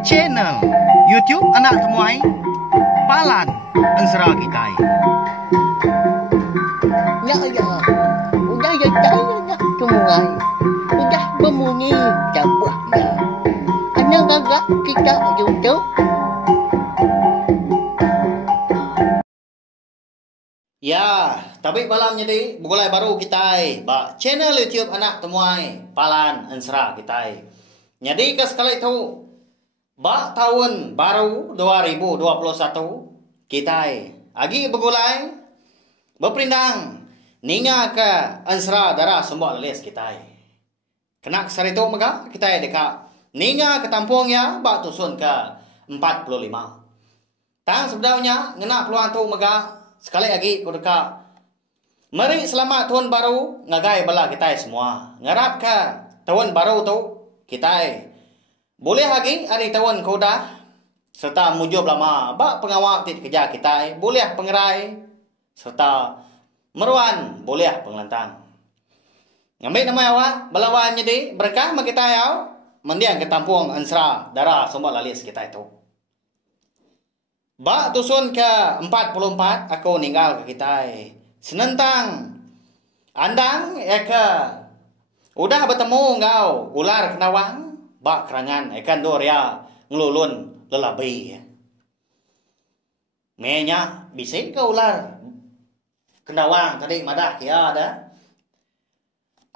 Channel YouTube anak temuai Palan Ensera Kitai. Ya ya, udah ya saya temuai, udah berbunyi cabutnya. Anak gagak kita YouTube. Ya, tapi malam jadi mulai baru kita ba channel YouTube anak temuai Palan Ensera Kitai. Jadi ke sekali itu ba tahun baru 2021 kita agi begulai berpindang ninga ke Ensera darah semua leles kita. Kena kesar itu maka kita dekat ninga ke tampung ya ba tusun ke 45. Tang sebenarnya ngena peluang tu maka sekali lagi ku dekat. Mari selamat tahun baru ngagai bala kita semua. Ngarap ke tahun baru tu kita boleh lagi hari tahun kuda serta mujub lama ba pengawal tit kerja kita boleh pengerai serta meruan boleh pengelantang. Ngambil nama awak belawan jadi berkah mak kita yau mendiang ke tampung Ensera darah semua lalis kita itu. Ba tusun ke 44 aku ninggal ke kita. Senentang andang eka udah bertemu ngau ular kenawang ba kerangan ekan doria ngelulun lelabai. Menya bisa ke ular kenawang tadi madah kia ada.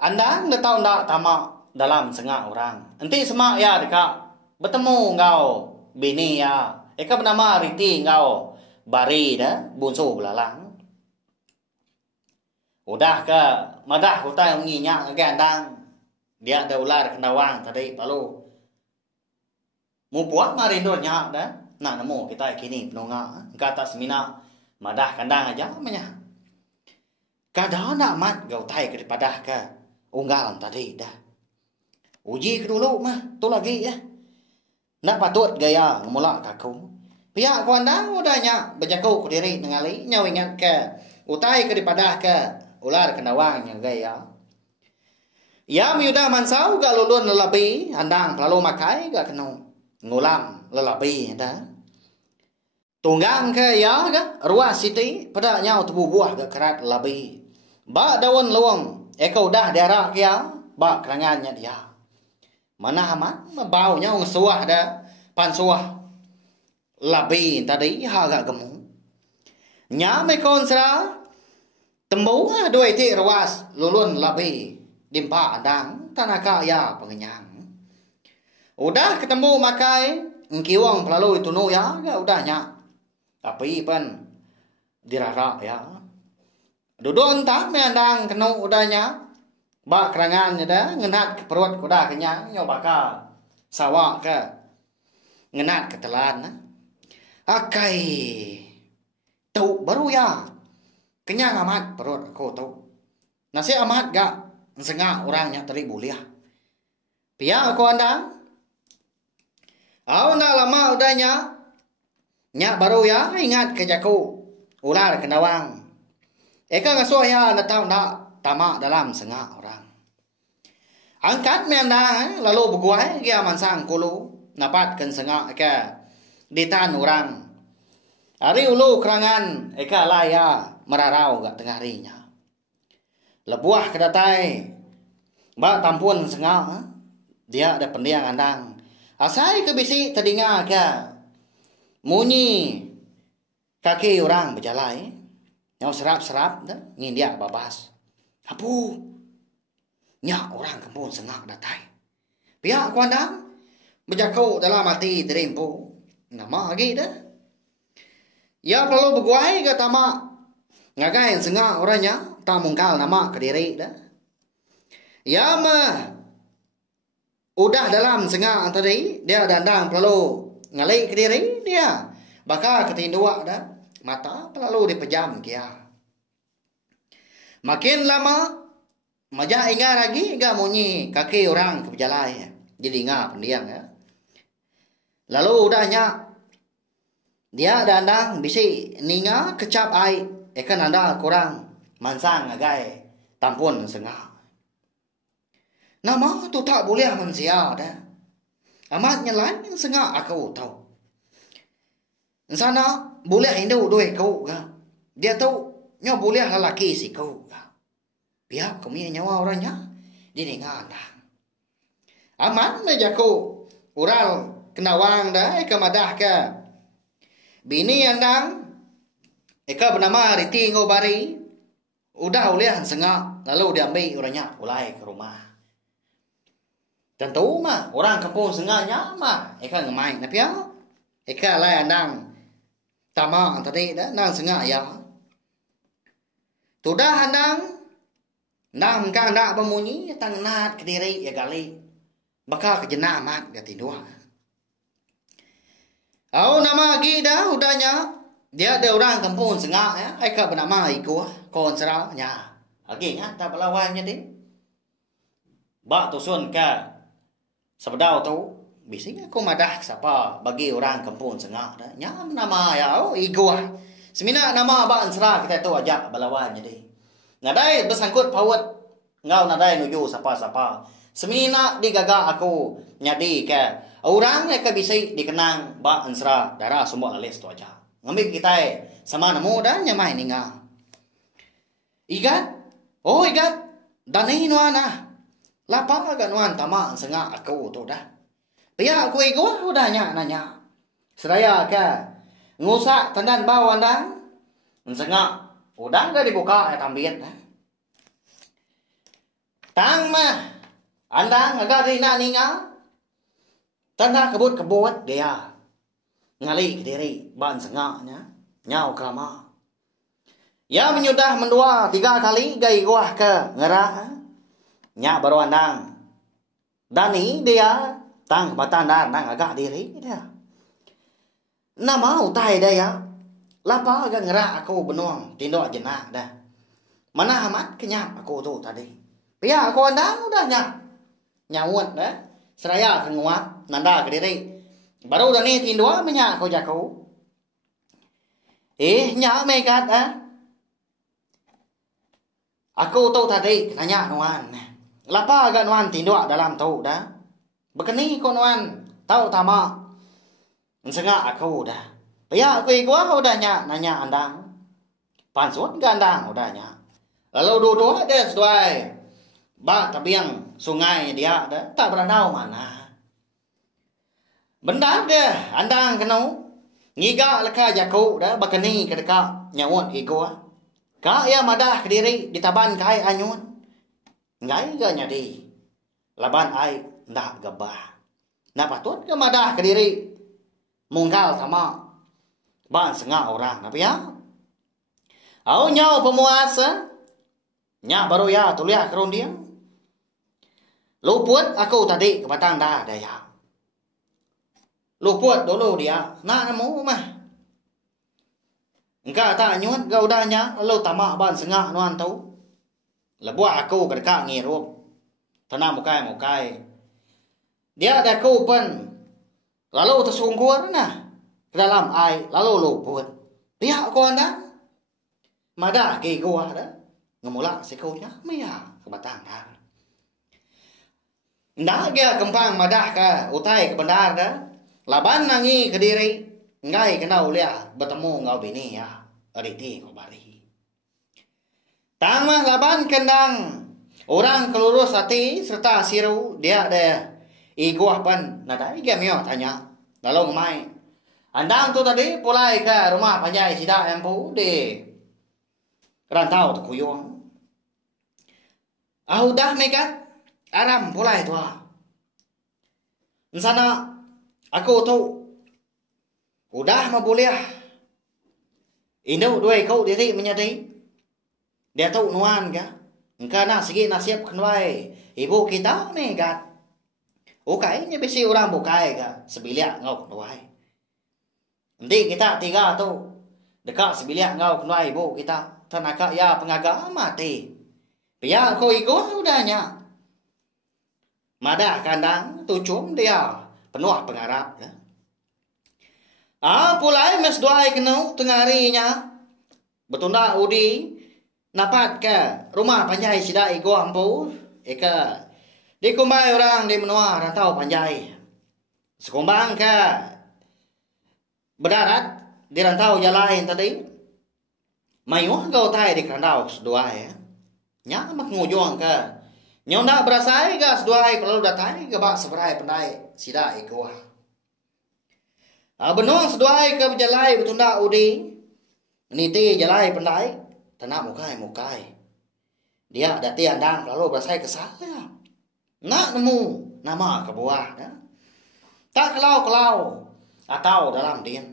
Andang tahu ndak tamak dalam sengah orang. Enti semak ya dekat bertemu ngau bini ya. Eka bernama Riti ngau bari dah bunsu belalang. Udah ke madah kota menginyak ke andang. Dia ada ular kendawang tadi palu. Mu puak marindo nyak dah. Nak nemu kita kini penonga. Kata semina madah kandang aja namanya. Kada nak mat gau tai ke padah ke unggalan tadi dah. Uji ke dulu mah tu lagi ya. Nak patut gaya ngemula kaku. Pihak kuandang udahnya berjaku ke diri nengali nyaw ingat ke utai ke dipadah ke ular kendawang yang gaya. Ya miudah mansau gak lulun lelabi handang lalu makai gak kenu ngulam lelabi dah. Tunggang ke ya gak ruas siti pada nyaw tubuh buah gak kerat lelabi. Ba daun luang eka udah daerah kia ba kerangannya dia. Mana amat baunya ngsuah dah pansuah labi tadi agak gemuk. Nya me konsra tembu dua ti ruas lulun labi dimpa andang tanaka ya pengenyang. Udah ketemu makai ngkiwang pelalu itu nu ya udahnya. Tapi pen dirara ya. Duduk entah me andang kenu udahnya. Ba kerangan dah ngenat ke perut kuda kenyang nyoba ka sawak ke ngenat ke telan. Akai tu baru ya kenyang amat perut aku tu. Nasi amat gak sengah orangnya tadi boleh. Pihak aku andang. Nak lama udahnya. Nyak baru ya ingat ke jaku ular kendawang. Eka ngasuh ya natau nak tamak dalam sengah orang. Angkat mendang lalu berguai dia mansang kulu napatkan sengah ke ditan orang. Hari ulu kerangan eka laya merarau gak tengah harinya. Lebuah kedatai ba tampun sengah dia ada pendiang andang. Asai ke bisi tedinga ke munyi kaki orang berjalai. Yang serap-serap dah ngindia babas. Apu nyak orang kampung sengak datai. Pihak kuandang berjakau dalam hati terimpu. Nama lagi dah. Ya perlu berguai ke tamak. Ngagai sengak orangnya tak mungkal nama ke diri dah. Ya mah udah dalam sengak tadi dia dandang perlu ngalih ke diri dia. Bakal ketindua dah. Mata perlu dipejam kia. Makin lama majak ingat lagi gak munyi kaki orang ke berjalai. Jadi ingat pendiang ya. Lalu udahnya dia dandang bisi ninga kecap air. Ekan anda kurang mansang agai tampun sengah. Nama tu tak boleh mensia dah. Amat nyalan sengak aku tahu. Sana boleh Hindu dua kau ga. Dia tahu nyo boleh lelaki si kau ga. Biar kau punya nyawa orangnya dia dengar dah. Amat meja kau ural kenawang dah madah ke. Bini andang eka bernama Riti Ngobari. Udah ulian sengak lalu diambil orangnya ulai ke rumah. Tentu mah orang kampung sengaknya mah eka ngemai tapi ya eka lai andang tama tadi dah nang sengak ya tudah andang nang kang dak bemunyi tang nat kediri ya gali bakal kejena mat gati dua au nama gi dah udahnya dia ada orang kampung sengak ya eka bernama Iko kon seranya lagi nya tak lawannya deh bak tusun ka sebedau tu biasanya aku madah siapa bagi orang kampung sengak dah nyam nama ya Iko semina nama abang serah kita tu ajak balawan jadi nadai bersangkut pawat ngau nadai nuju siapa semina digaga aku nyadi ke orang ke bisa dikenang bak ansra darah semua alis tu aja ngambil kita sama nemu dah nyamai ninga igat dan ini nuana lapang agak nuan tama sengak aku tu dah pihak aku ego udah nanya seraya ke ngusak tandan bau andang sengak udah dah dibuka tambit tang mah andang agak rina ninga tanda kebut dia ngali kediri ban sengaknya nyau kama ya menyudah mendua 3 kali gai gua ke ngerah nya baru andang dani dia tang batan nang agak diri dia nama utai dia ya lapa agak ngerah aku benuang tindok jenak dah mana amat kenyap aku tu tadi pihak aku andang udah nyawut dah seraya kenguat nanda kediri baru dani tindua menyak aku jaku nyak mekat aku tu tadi nanya nuan lapa agak nuan tindua dalam tu dah bekeni ko nuan tahu tama sengak aku dah pihak aku gua udah nanya andang pansut gandang udah lalu dua dia sesuai ba tabiang sungai dia dah tak beranau mana benda dia andang kenau ngiga leka jaku dah bekeni kedeka nyawut ego ka ya madah kediri ditaban kai anyun ngai ga nyadi laban ai ndak gabah na patut ke madah kediri munggal sama ban sengak orang tapi ya au nyau pemuasa nya baru ya tulia keron dia luput aku tadi kebatang dah ya luput dulu dia nak nemu mah engkau tak nyut gau dahnya lalu tamak ban sengak nuan tahu lebuah aku kedekak ngirup tanam mukai dia ada kupen lalu tersungkur nah ke dalam air lalu luput pihak kau anda mada ke gua dah ngemula sekunya maya kebatang dah ndak dia kempang madah ka utai ke bandar dah laban nangi kediri ngai kenal lia bertemu ngau bini ya Riti Ngobari tangmah laban kendang orang kelurus hati serta siru dia ada iguah pan nada igam yo tanya lalu mai andang tu tadi pulai ke rumah panjai sida empu di rantau tu kuyong dah megat aram pulai tua sana aku tu udah mah boleh Indo dua kau diri menyadari dia tahu nuan ka engkau nak segi nasiap kenwai ibu kita megat ukai nya bisi orang bukai ka sebiliak ngau kenwai nanti kita 3 tu dekat sebiliak ngau kenwai ibu kita tenaga ya pengaga mati pia kau iko udahnya madah kandang tucum dia penuh pengarap ya. Pulai mes doai kenau tengarinya betunda udi napat ke rumah panjai sida ego ampu eka dikumbai orang di menua rantau panjai Sekumbang ka berdarat di rantau yang lain tadi, mayuh kau tay di rantau sedua ya, nya mak ngujung ka, nyonda berasai ka sedua kalau datai ke bak seberai pendai sida iko. Benong sedua ke berjalai betunda udi, niti jalai pendai, tanah mukai. Dia dati andang lalu berasai ke saya, nak nemu nama ke buah, ya. Tak kelau atau dalam din.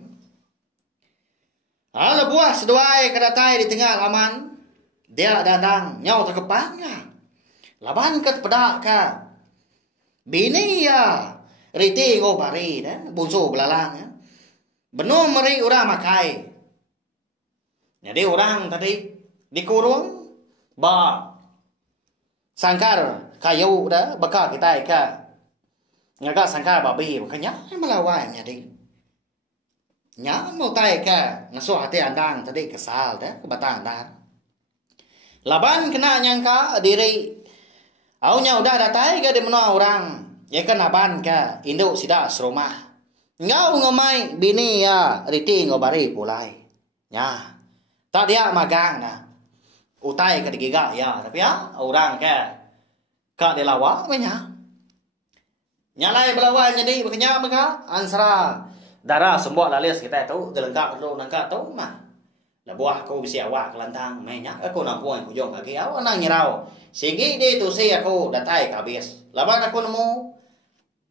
Buah seduai kedatai di tengah laman, dia datang nyau terkepangnya. Laban ke pedak ka. Bini ya, riti go bari dah, bunso belalang ya. Benum meri orang makai. Jadi orang tadi dikurung ba sangkar kayu dah bakal kita ka. Ngagak sangkar babi makanya melawai jadi. Nya mau tay ka ngasuh hati andang tadi kesal dah ke batang dan. Laban kena nyangka diri aunya udah datai ke di menua orang. Ya kan laban ka induk sida serumah. Ngau ngamai bini ya riti ngobari pulai. Nya tak dia magang nah. Utai ke digiga ya tapi ya orang ka di lawa nya. Nyalai belawan jadi makanya maka ansra darah sembuh lalis kita tahu delengkap lo nangka tahu mah lah buah kau bisa awak kelantang mainnya aku nak buang aku jong lagi awak nang nyerau segi dia tu saya aku datai kabis laban aku nemu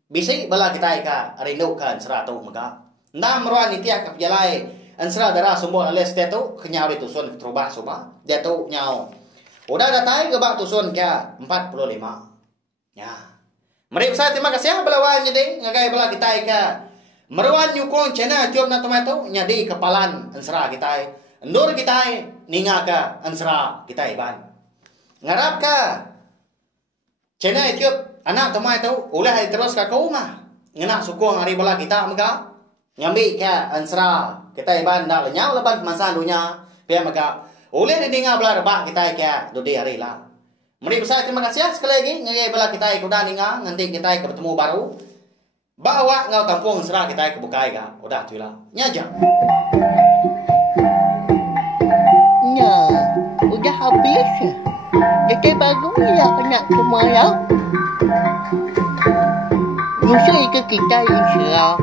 bisa bala kita ka rindu kan seratu maka nam ruan itia kap jalai ansra darah sembuh lalis dia tu kenyau itu sun terubah suba dia tu nyau udah datai ke bak tusun ka 45 ya mari saya terima kasih belawan jadi ngagai bala kita ka meruan nyukong cina job na tomato nyadi kepalan ansra kita endur kita ninga ka ansra kita iban ngarap ka cina job anak tomato ulah terus ka kau mah ngena sukong hari bala kita maka ngambi ka ansra kita iban dah lenyau leban masa dunia pia maka ulah ninga bala rebak kita ka dudi hari lah mari besar terima kasih sekali lagi ngai bala kita kuda ninga nanti kita bertemu baru bawa ngau tampung serah kita ke bukai ka udah tu lah nyaja Ya, udah habis. Jadi bagus ya nak semua ya. Musuh ke kita insya